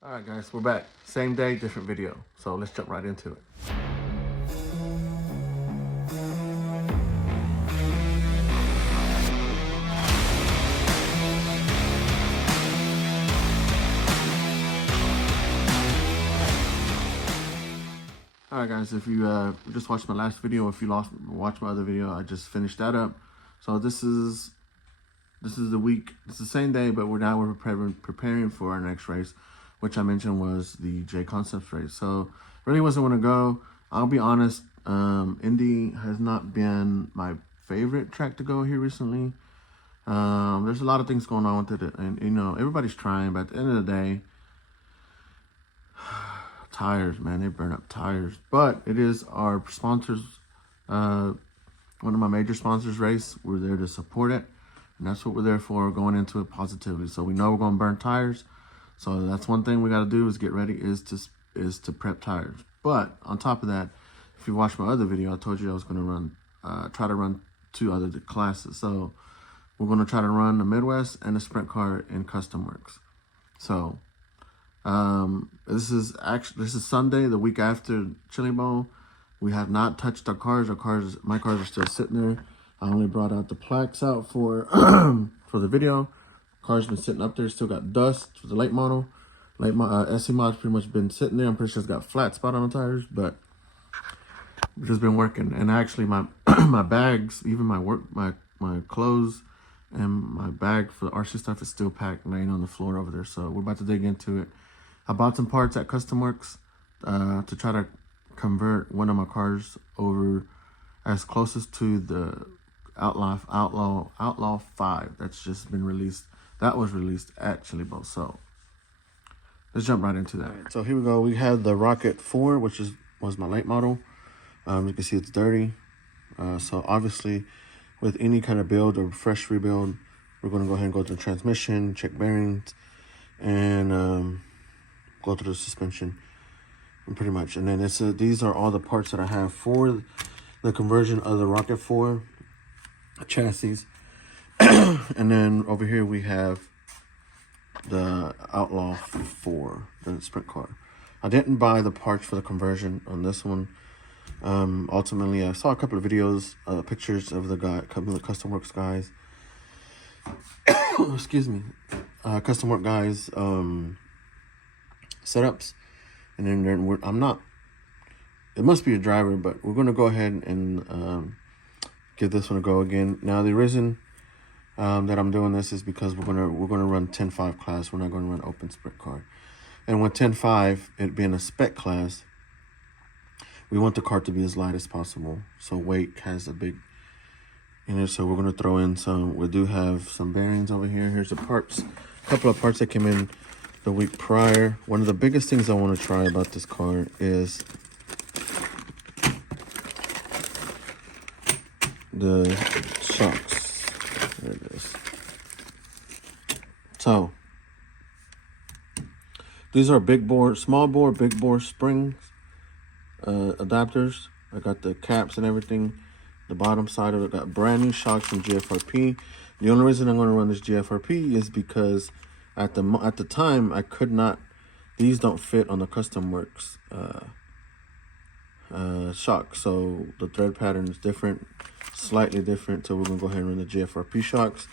All right, guys, we're back. Same day, different video. So let's jump right into it. All right, guys, if you just watched my last video, if you watched my other video, I just finished that up. So this is the week. It's the same day, but we're preparing for our next race, which I mentioned was the J Concepts race. So really wasn't want to go. I'll be honest, Indy has not been my favorite track to go here recently. There's a lot of things going on with it, and you know, everybody's trying, but at the end of the day, tires, man, they burn up tires. But it is our sponsors, one of my major sponsors race. We're there to support it, and that's what we're there for, going into it positively. So we know we're going to burn tires, so that's one thing we got to do is get ready, is to prep tires. But on top of that, if you watched my other video, I told you I was going to try to run 2 other classes. So we're going to try to run the Midwest and the sprint car in Custom Works. So this is Sunday, the week after Chili Bowl. We have not touched our cars. My cars are still sitting there. I only brought out the plaques out for for the video. Car's been sitting up there, still got dust for the late model. SC mod's pretty much been sitting there. I'm pretty sure it's got flat spot on the tires, but we've just been working. And actually my my bags, even my clothes and my bag for the RC stuff is still packed, laying on the floor over there. So we're about to dig into it. I bought some parts at Custom Works to try to convert one of my cars over as closest to the Outlaw 5 that's just been released. That was released at Chili Bowl. So let's jump right into that. Right, so here we go. We have the Rocket 4, which was my late model. You can see it's dirty. So obviously, with any kind of build or fresh rebuild, we're going to go ahead and go through the transmission, check bearings, and go through the suspension, and pretty much. And then these are all the parts that I have for the conversion of the Rocket 4 chassis. And then over here we have the Outlaw 4, the sprint car. I didn't buy the parts for the conversion on this one. Ultimately, I saw a couple of videos, pictures of the couple of Custom Works guys. Excuse me, Custom Work guys setups, and then I'm not. It must be a driver, but we're gonna go ahead and give this one a go again. Now the reason that I'm doing this is because we're gonna run 10.5 class. We're not gonna run open sprint car, and with 10.5 it being a spec class, we want the car to be as light as possible. So weight has a big, so we're going to throw in some, we do have some bearings over here. Here's the parts, a couple of parts that came in the week prior. One of the biggest things I want to try about this car is the shocks. There it is. So these are small bore, big bore springs. Adapters. I got the caps and everything. The bottom side of it got brand new shocks from GFRP. The only reason I'm going to run this GFRP is because at the time I could not. These don't fit on the Custom Works shock. So the thread pattern is different, slightly different. So we're gonna go ahead and run the GFRP shocks,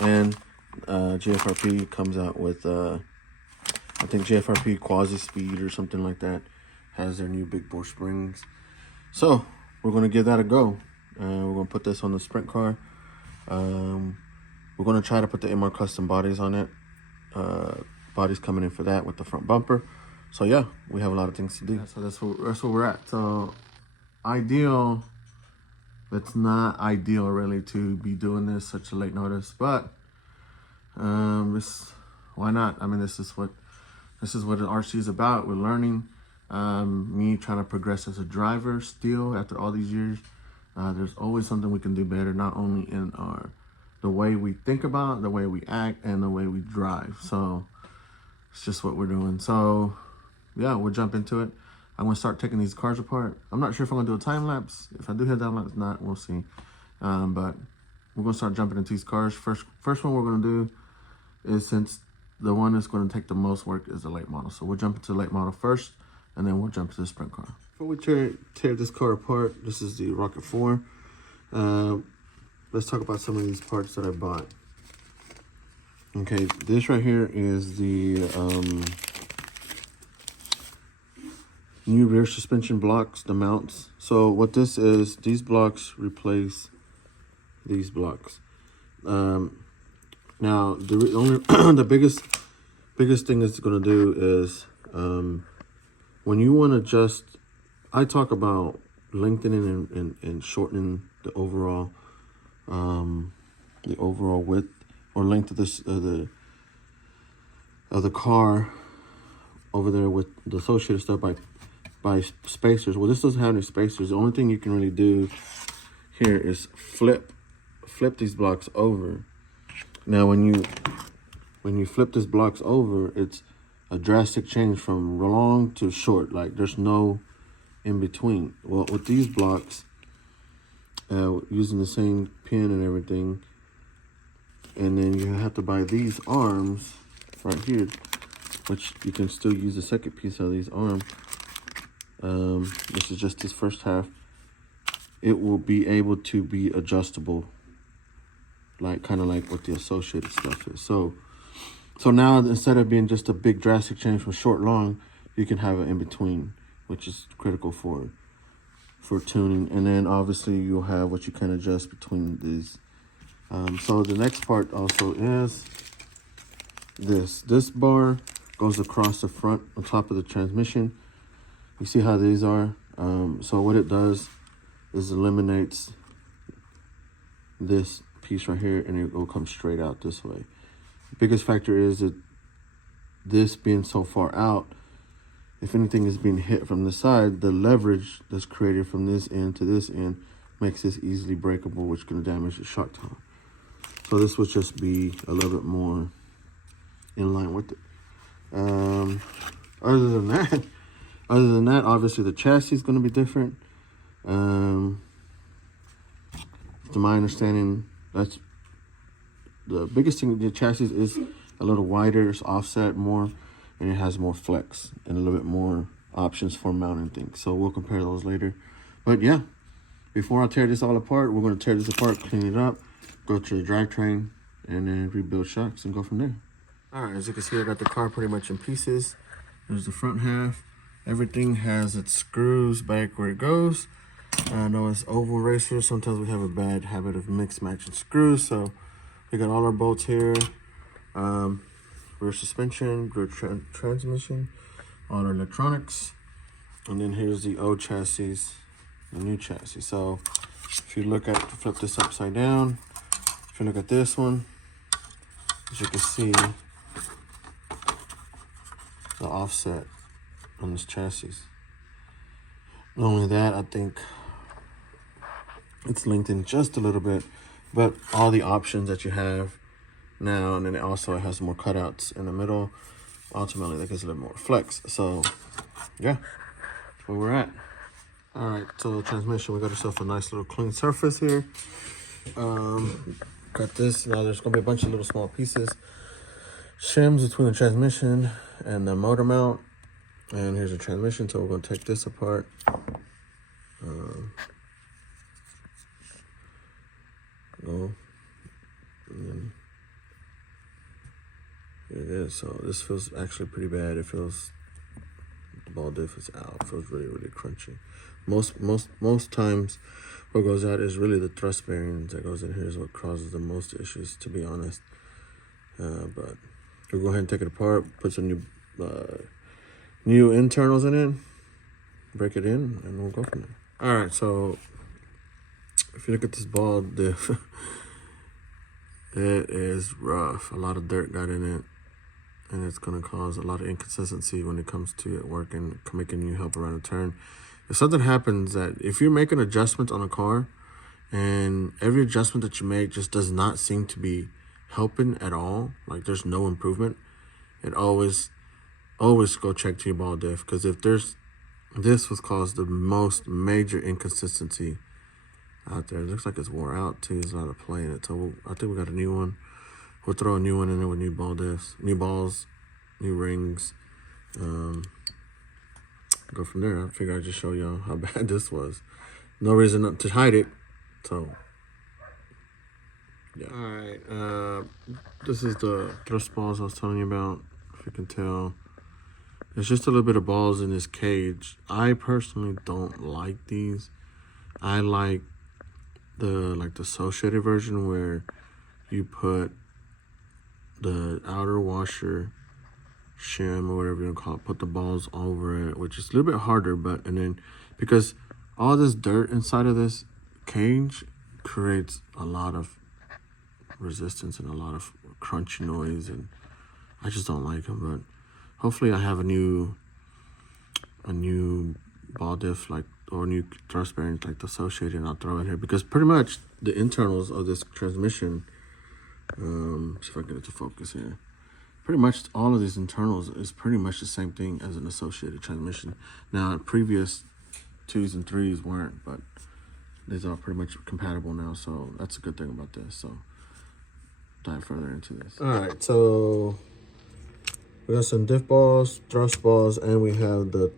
and GFRP comes out with I think GFRP Quasi Speed or something like that. Has their new big bore springs. So we're going to give that a go. We're going to put this on the sprint car. We're going to try to put the MR custom bodies on it. Bodies coming in for that with the front bumper. So yeah, we have a lot of things to do. So that's where we're at. So ideal, it's not ideal really to be doing this such a late notice, but why not? I mean, this is what an RC is about. We're learning. Me trying to progress as a driver still after all these years. There's always something we can do better, not only in the way we think about, the way we act, and the way we drive. So it's just what we're doing. So yeah, we'll jump into it. I'm gonna start taking these cars apart. I'm not sure if I'm gonna do a time lapse. If I do have time lapse, not, we'll see. But we're gonna start jumping into these cars. First one we're gonna do is, since the one that's going to take the most work is the late model. So we'll jump into the late model first, and then we'll jump to the sprint car. Before we tear this car apart, this is the Rocket 4. Let's talk about some of these parts that I bought. Okay, this right here is the new rear suspension blocks, the mounts. So what this is, these blocks replace these blocks. Now the only the biggest thing it's going to do is when you want to adjust, I talk about lengthening and shortening the overall width or length of this of the car over there with the associated stuff by spacers. Well, this doesn't have any spacers. The only thing you can really do here is flip these blocks over. Now when you flip these blocks over, it's a drastic change from long to short. Like there's no in between. Well, with these blocks, using the same pin and everything, and then you have to buy these arms right here, which you can still use the second piece of these arms. This is just this first half. It will be able to be adjustable, like kind of like what the associated stuff is. So now instead of being just a big drastic change from short long, you can have it in between, which is critical for tuning. And then obviously you'll have what you can adjust between these. So the next part also is this bar goes across the front on top of the transmission. You see how these are? So what it does is eliminates this piece right here, and it will come straight out this way. The biggest factor is that this being so far out, if anything is being hit from the side, the leverage that's created from this end to this end makes this easily breakable, which can damage the shock tower. So this would just be a little bit more in line with it. Other than that, obviously the chassis is going to be different. To my understanding, that's the biggest thing. The chassis is a little wider, it's offset more, and it has more flex and a little bit more options for mounting things. So we'll compare those later. But yeah, before I tear this all apart, we're going to tear this apart, clean it up, go to the drivetrain, and then rebuild shocks and go from there. All right, as you can see, I got the car pretty much in pieces. There's the front half. Everything has its screws back where it goes. I know it's oval racer. Sometimes we have a bad habit of mix matching screws. So we got all our bolts here. Rear suspension, rear transmission, all our electronics. And then here's the old chassis, the new chassis. So if you look at, flip this upside down, if you look at this one, as you can see, the offset on this chassis. Not only that, I think it's lengthened just a little bit, but all the options that you have now, and then it also has more cutouts in the middle. Ultimately, that gives a little more flex. So yeah, that's where we're at. All right, so transmission, we got ourselves a nice little clean surface here. Got this. Now there's gonna be a bunch of little small pieces, shims between the transmission and the motor mount. And here's the transmission, so we're gonna take this apart. Go, and then here it is. So this feels actually pretty bad. It feels, the ball diff is out. It feels really, really crunchy. Most times what goes out is really the thrust bearings that goes in here is what causes the most issues, to be honest. But we'll go ahead and take it apart, put some new internals in it, break it in, and we'll go from there. All right, so if you look at this ball diff, it is rough. A lot of dirt got in it, and it's gonna cause a lot of inconsistency when it comes to it working, making you help around a turn. If something happens that, if you're making adjustments on a car, and every adjustment that you make just does not seem to be helping at all, like there's no improvement, it always go check to your ball diff, because if this was caused the most major inconsistency out there. It looks like it's wore out too. There's a lot of play in it. So I think we got a new one. we'll throw a new one in there with new ball diffs, new balls, new rings. Go from there. I figured I'd just show y'all how bad this was. No reason not to hide it. So, yeah. All right. This is the thrust balls I was telling you about. If you can tell, there's just a little bit of balls in this cage. I personally don't like these. I like the associated version where you put the outer washer shim or whatever you call it, put the balls over it, which is a little bit harder, but and then because all this dirt inside of this cage creates a lot of resistance and a lot of crunchy noise, and I just don't like them. But hopefully I have a new ball diff or new thrust bearings like the associated, and I'll throw in here because pretty much the internals of this transmission, see if I can get it to focus here. Pretty much all of these internals is pretty much the same thing as an associated transmission. Now, previous 2s and 3s weren't, but these are pretty much compatible now, so that's a good thing about this. So, dive further into this. All right, so we got some diff balls, thrust balls, and we have the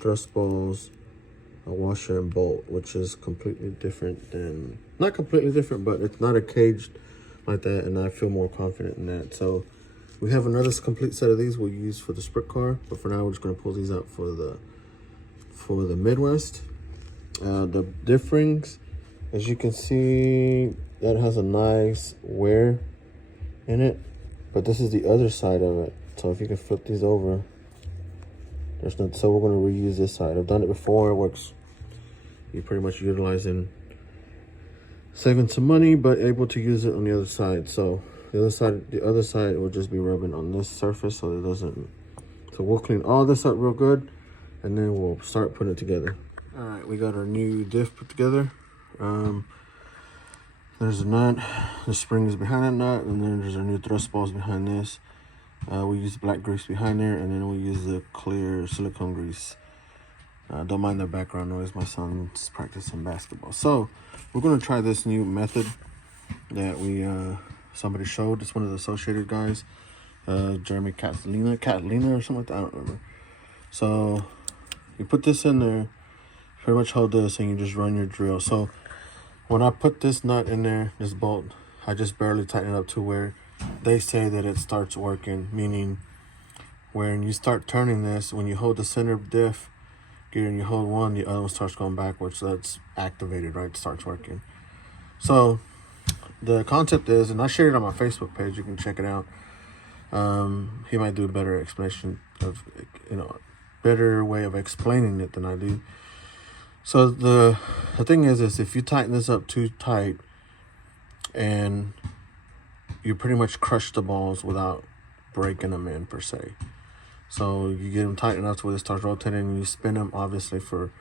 thrust balls, a washer and bolt, which is completely different than, not completely different, but it's not a caged like that, and I feel more confident in that. So we have another complete set of these we'll use for the sprint car, but for now we're just going to pull these out for the Midwest. The diff rings, as you can see, that has a nice wear in it, but this is the other side of it. So if you can flip these over, there's no, so we're going to reuse this side. I've done it before. It works. You're pretty much utilizing, saving some money, but able to use it on the other side. So the other side will just be rubbing on this surface so it doesn't. So we'll clean all this up real good, and then we'll start putting it together. All right, we got our new diff put together. There's a nut, the spring is behind that nut, and then there's our new thrust balls behind this. We use black grease behind there, and then we use the clear silicone grease. Don't mind the background noise, my son's practicing basketball. So we're gonna try this new method that somebody showed. It's one of the associated guys, Jeremy Catalina or something like that, I don't remember. So you put this in there, pretty much hold this, and you just run your drill. So when I put this nut in there, this bolt, I just barely tighten it up to where they say that it starts working, meaning when you start turning this, when you hold the center diff gear and you hold one, the other one starts going backwards. So that's activated, right? It starts working. So the concept is, and I shared it on my Facebook page, you can check it out. He might do a better explanation of, better way of explaining it than I do. So the thing is if you tighten this up too tight, and you pretty much crush the balls without breaking them in per se. So you get them tight enough to where it starts rotating, and you spin them obviously for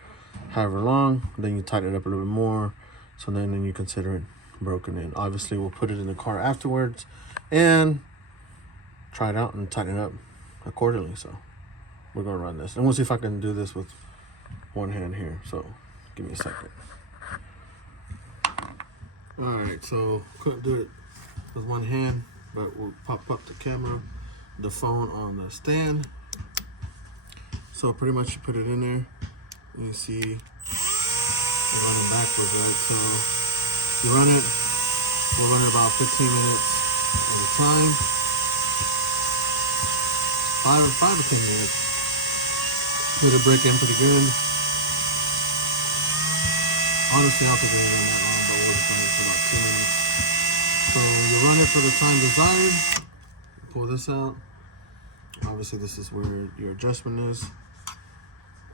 however long, then you tighten it up a little bit more, so then you consider it broken in. Obviously we'll put it in the car afterwards and try it out and tighten it up accordingly. So we're gonna run this, and we'll see if I can do this with one hand here. So give me a second. All right, so couldn't do it with one hand, but we'll pop up the camera, the phone on the stand. So pretty much you put it in there, and you see it's running backwards, right? So you run it, we'll run it about 15 minutes at a time, 5 or 10 minutes. Let it break in pretty good. Honestly, I don't think we're gonna run that long, but we'll just run it for about 2 minutes. So you run it for the time desired. Pull this out. Obviously, this is where your adjustment is,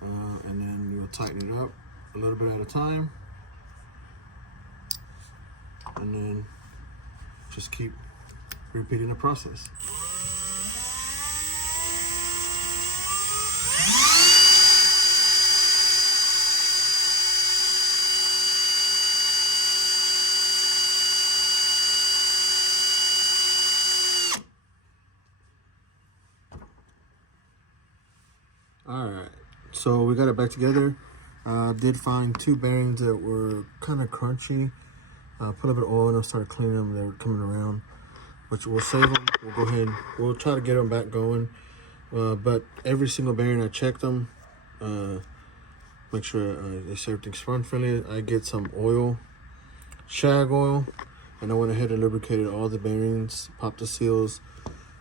and then you'll tighten it up a little bit at a time, and then just keep repeating the process. All right, so we got it back together. Did find 2 bearings that were kind of crunchy. Put a bit of oil in them, started cleaning them. They were coming around. which we'll save them. We'll go ahead, we'll try to get them back going. But every single bearing, I check them, make sure everything's run friendly. I get some oil, shag oil, and I went ahead and lubricated all the bearings, popped the seals,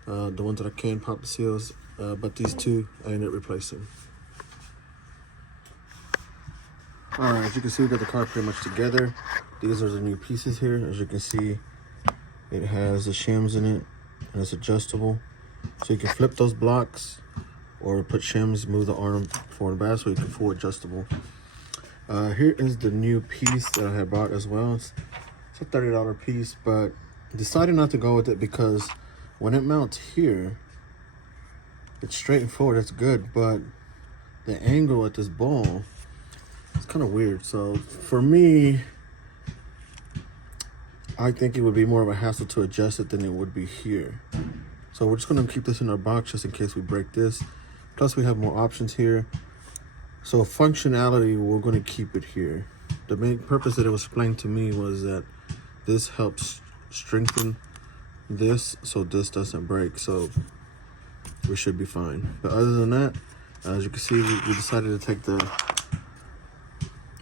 the ones that I can pop the seals, but these two I ended up replacing. All right, as you can see, we got the car pretty much together. These are the new pieces here. As you can see, it has the shims in it, and it's adjustable. So you can flip those blocks or put shims, move the arm forward and back, so you can full adjustable. Here is the new piece that I had bought as well. It's a $30 piece, but decided not to go with it because when it mounts here, it's straight and forward, that's good, but the angle at this ball, it's kind of weird. So for me, I think it would be more of a hassle to adjust it than it would be here. So we're just going to keep this in our box just in case we break this. Plus we have more options here. So functionality, we're going to keep it here. The main purpose that it was explained to me was that this helps strengthen this so this doesn't break. So we should be fine. But other than that, as you can see, we decided to take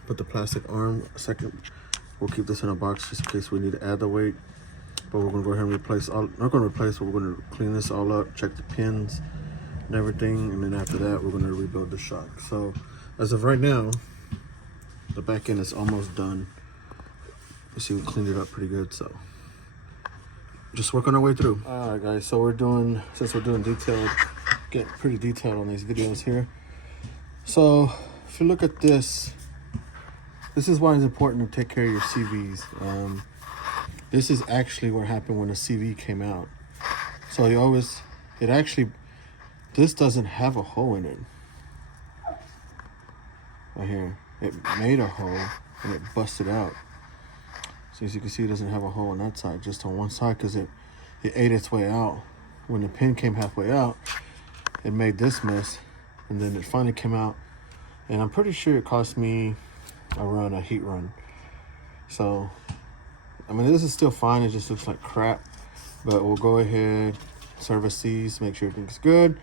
put the plastic arm a second. We'll keep this in a box just in case we need to add the weight. But we're gonna go ahead and replace all, not gonna replace, but we're gonna clean this all up, check the pins and everything. And then after that, we're gonna rebuild the shock. So as of right now, the back end is almost done. You see, we cleaned it up pretty good. So just working our way through. All right, guys, so since we're doing detailed, getting pretty detailed on these videos here. So if you look at this is why it's important to take care of your CVs. This is actually what happened when the CV came out. So this doesn't have a hole in it. Right here, it made a hole and it busted out. So as you can see, it doesn't have a hole on that side, just on one side, because it ate its way out. When the pin came halfway out, it made this mess, and then it finally came out. And I'm pretty sure it cost me a heat run. So I mean, this is still fine, it just looks like crap, but we'll go ahead, service these, make sure everything's good.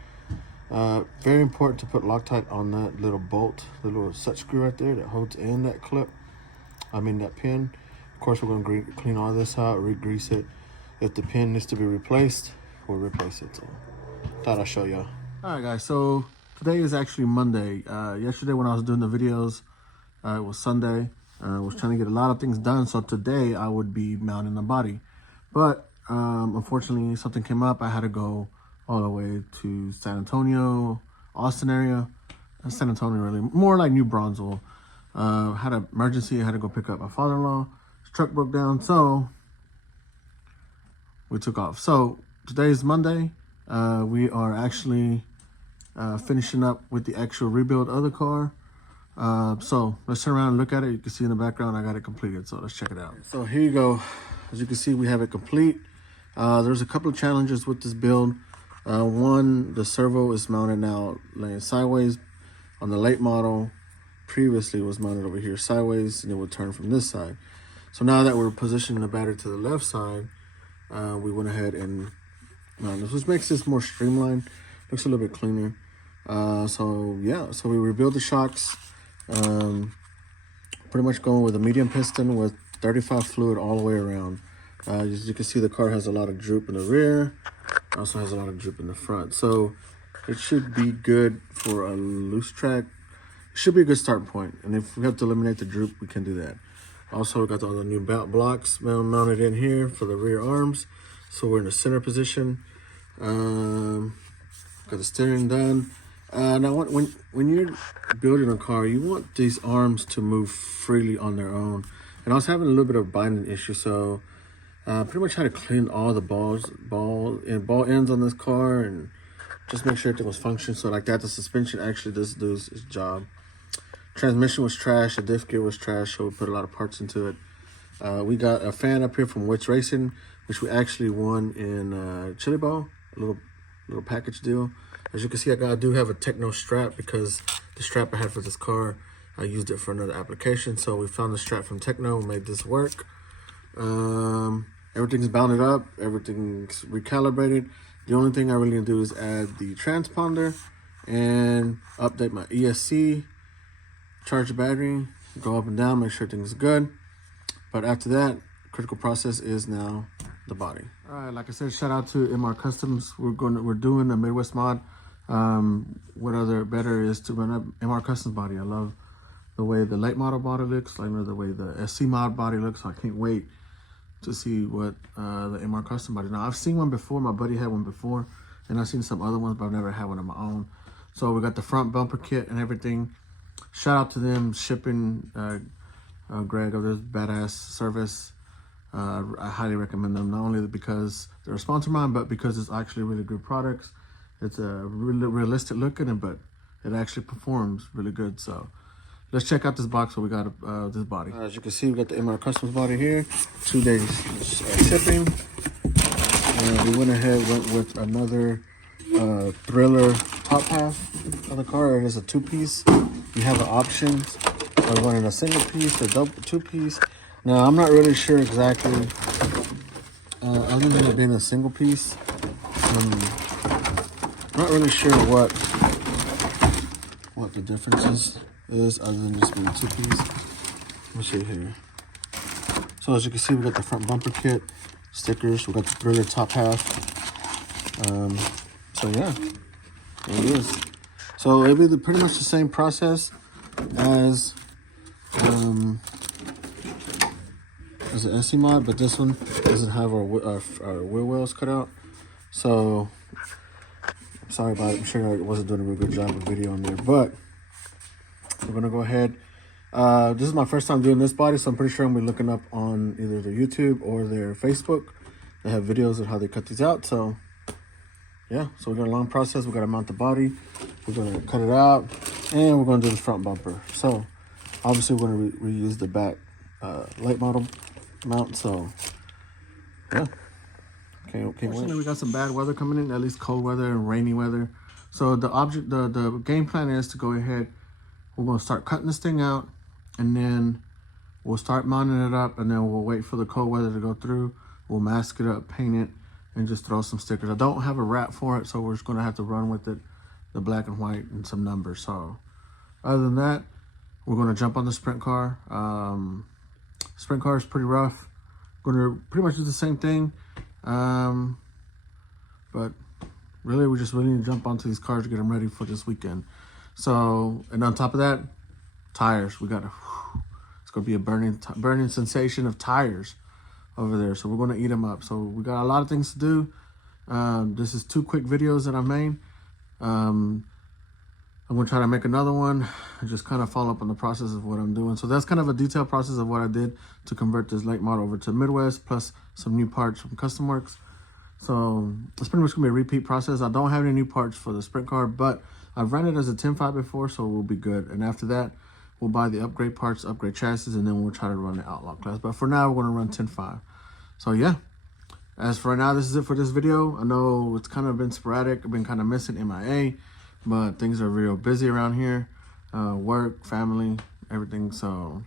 Very important to put Loctite on that little bolt, the little set screw right there that holds in that clip, that pin. Of course, we're going to clean all this out, re-grease it. If the pin needs to be replaced, we'll replace it. So thought I'd show y'all. All right, guys, so today is actually Monday. Yesterday when I was doing the videos, it was Sunday. I was trying to get a lot of things done, so today I would be mounting the body. But unfortunately, something came up. I had to go all the way to San Antonio, Austin area. San Antonio, really. More like New Brunswick. Had an emergency. I had to go pick up my father-in-law. His truck broke down, so we took off. So today is Monday. We are actually finishing up with the actual rebuild of the car. So let's turn around and look at it. You can see in the background I got it completed, so let's check it out. So here you go. As you can see, we have it complete. There's a couple of challenges with this build. One, the servo is mounted now laying sideways. On the late model, previously was mounted over here sideways, and it would turn from this side. So now that we're positioning the battery to the left side, we went ahead and mounted this, which makes this more streamlined. Looks a little bit cleaner. So yeah, so we rebuilt the shocks. Pretty much going with a medium piston with 35 fluid all the way around. As you can see, the car has a lot of droop in the rear, also has a lot of droop in the front, so it should be good for a loose track. It should be a good starting point, and if we have to eliminate the droop, we can do that. Also, we got all the new blocks mounted in here for the rear arms, so we're in the center position. Got the steering done. Now, when you're building a car, you want these arms to move freely on their own. And I was having a little bit of binding issue, so pretty much had to clean all the ball ends on this car and just make sure everything was functioning. So like that, the suspension actually does do its job. Transmission was trash, the diff gear was trash, so we put a lot of parts into it. We got a fan up here from Witch Racing, which we actually won in Chili Bowl, a little package deal. As you can see, I do have a Techno strap because the strap I had for this car, I used it for another application. So we found the strap from Techno and made this work. Everything's bounded up, everything's recalibrated. The only thing I really need to do is add the transponder and update my ESC, charge the battery, go up and down, make sure everything's good. But after that, critical process is now the body. All right, like I said, shout out to MR Customs. We're doing a Midwest mod. What other better is to run up MR Customs body. I love the way the late model body looks, like the way the SC mod body looks. So I can't wait to see what the MR Custom body. Now I've seen one before, my buddy had one before, and I've seen some other ones, but I've never had one of my own. So we got the front bumper kit and everything. Shout out to them shipping, Greg, of this badass service. I highly recommend them, not only because they're a sponsor of mine, but because it's actually really good products. It's a really realistic looking, but it actually performs really good. So let's check out this box. So we got this body. As you can see, we got the MR Customs body here. 2 days shipping. And we went with another Thriller top half of the car. It is a 2-piece. You have the options of running a single piece or double 2-piece. Now I'm not really sure exactly. Other than it being a single piece, I'm not really sure what the differences is other than just being 2-piece. Let me see here. So as you can see, we got the front bumper kit, stickers, we got the Thriller top half. So yeah, there it is. So it'll be pretty much the same process as the SC mod, but this one doesn't have our wheel wells cut out. So I'm sorry about it. I'm sure I wasn't doing a real good job of video on there, but we're gonna go ahead. This is my first time doing this body, so I'm pretty sure I'm gonna be looking up on either their YouTube or their Facebook. They have videos of how they cut these out. So yeah, so we got a long process. We got to mount the body, we're gonna cut it out, and we're gonna do the front bumper. So obviously we're gonna reuse the back late model mount. So yeah, okay. We got some bad weather coming in, at least cold weather and rainy weather. So the game plan is to go ahead. We're gonna start cutting this thing out, and then we'll start mounting it up, and then we'll wait for the cold weather to go through. We'll mask it up, paint it, and just throw some stickers. I don't have a wrap for it, so we're just gonna have to run with it, the black and white and some numbers. So other than that, we're gonna jump on the sprint car. Sprint car is pretty rough. Gonna pretty much do the same thing, but really we just really need to jump onto these cars to get them ready for this weekend. So, and on top of that, tires. It's gonna be a burning sensation of tires over there. So we're gonna eat them up. So we got a lot of things to do. This is 2 quick videos that I made. I'm gonna try to make another one and just kind of follow up on the process of what I'm doing. So that's kind of a detailed process of what I did to convert this late model over to Midwest, plus some new parts from Custom Works. So it's pretty much gonna be a repeat process. I don't have any new parts for the sprint car, but I've ran it as a 10.5 before, so we'll be good. And after that, we'll buy the upgrade parts, upgrade chassis, and then we'll try to run the Outlaw class. But for now, we're gonna run 10.5. So yeah, as for right now, this is it for this video. I know it's kind of been sporadic. I've been kind of missing MIA, but things are real busy around here. Work, family, everything. So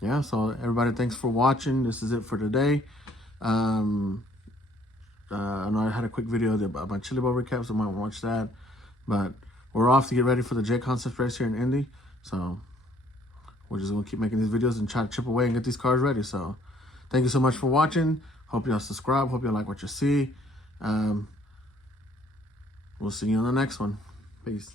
yeah, so everybody, thanks for watching. This is it for today. I know I had a quick video about my Chili Bowl recap, so I might watch that. But we're off to get ready for the J Concept race here in Indy. So we're just gonna keep making these videos and try to chip away and get these cars ready. So thank you so much for watching. Hope y'all subscribe. Hope y'all like what you see. We'll see you on the next one. Peace.